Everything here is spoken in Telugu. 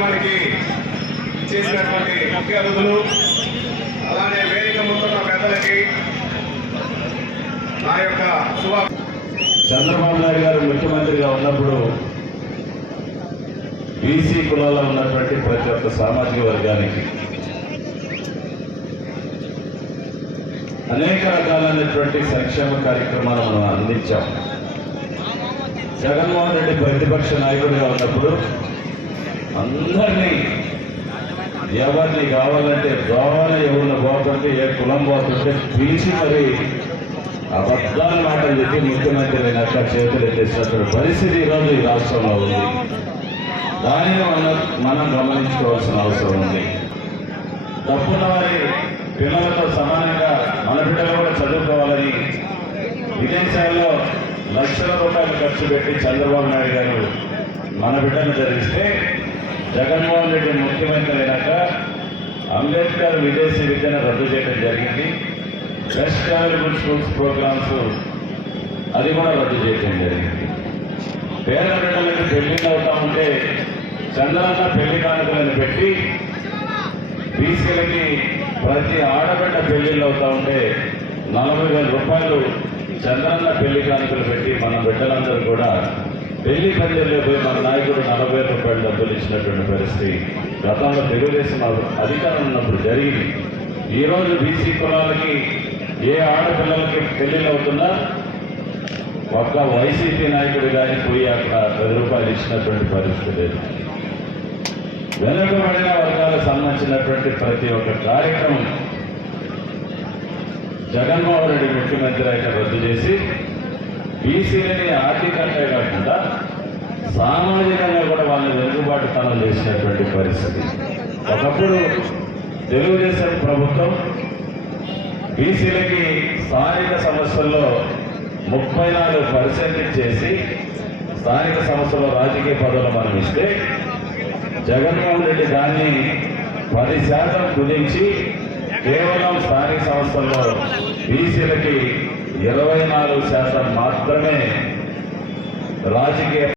ఈ కార్యక్రమానికి చేసినటువంటి ముఖ్య అతిథులు అలానే వేదిక ముందున్న పెద్దలకి నా యొక్క శుభ చంద్రబాబు నాయుడు గారు ముఖ్యమంత్రిగా ఉన్నప్పుడు బీసీ కులాల్లో ఉన్నటువంటి ప్రతి ఒక్క సామాజిక వర్గానికి అనేక రకాలైనటువంటి సంక్షేమ కార్యక్రమాలు మనం అందించాం. జగన్మోహన్ రెడ్డి ప్రతిపక్ష నాయకుడిగా ఉన్నప్పుడు అందరినీ ఎవరిని కావాలంటే దోవన ఎవరిని పోతుంటే ఏ కులం పోతుంటే పిలిచి మరి అబద్ధాల మాటలు చెప్పి ముఖ్యమంత్రి అయినాక చేతులు ఎత్తేసినటువంటి పరిస్థితి ఈరోజు ఈ రాష్ట్రంలో ఉంది. దానిని మనం మనం గమనించుకోవాల్సిన అవసరం ఉంది. తప్పున్న వారి పిల్లలతో సమానంగా మన బిడ్డలు కూడా చదువుకోవాలని విదేశాల్లో లక్షల రూపాయలు ఖర్చు పెట్టి చంద్రబాబు నాయుడు గారు మన బిడ్డను చదివిస్తే జగన్మోహన్ రెడ్డి ముఖ్యమంత్రి అయినాక అంబేద్కర్ విదేశీ విద్యను రద్దు చేయడం జరిగింది. బెస్ట్ అవైలబుల్ స్కూల్స్ ప్రోగ్రామ్స్ అది కూడా రద్దు చేయడం జరిగింది. పేద బిడ్డలకి పెళ్ళిళ్ళు అవుతా ఉంటే చంద్రన్న పెళ్ళి కానుకలను పెట్టి బీసీలకి ప్రతి ఆడబిడ్డ పెళ్ళిళ్ళు అవుతా ఉంటే నలభై వేల రూపాయలు చంద్రన్న పెళ్ళి కానుకలు పెట్టి మన బిడ్డలందరూ కూడా డైలీ పంజాబ్లో పోయి మన నాయకుడు నలభై రూపాయలు డబ్బులు ఇచ్చినటువంటి పరిస్థితి గతంలో తెలుగుదేశం అధికారం ఉన్నప్పుడు జరిగింది. ఈరోజు బీసీ కులాలకి ఏ ఆడపిల్లలకి పెళ్ళిళ్ళు అవుతున్నా ఒక్క వైసీపీ నాయకుడు కానీ పోయి అక్కడ పది రూపాయలు ఇచ్చినటువంటి పరిస్థితి లేదు. వెనుకబడిన వర్గాలకు సంబంధించినటువంటి ప్రతి ఒక్క కార్యక్రమం జగన్మోహన్ రెడ్డి ముఖ్యమంత్రి అయితే రద్దు చేసి బీసీలని ఆర్థికంగా కాకుండా సామాజికంగా కూడా వాళ్ళని వెనుకబాటుతనం చేసినటువంటి పరిస్థితి. ఒకప్పుడు తెలుగుదేశం ప్రభుత్వం బీసీలకి స్థానిక సమస్యల్లో ముప్పై నాలుగు పర్సెంట్ ఇచ్చేసి స్థానిక సంస్థల్లో రాజకీయ పదవులు మనం ఇస్తే జగన్మోహన్ రెడ్డి దాన్ని పది శాతం కుదించి కేవలం స్థానిక సంస్థల్లో బీసీలకి ఇరవై నాలుగు శాతం మాత్రమే రాజకీయ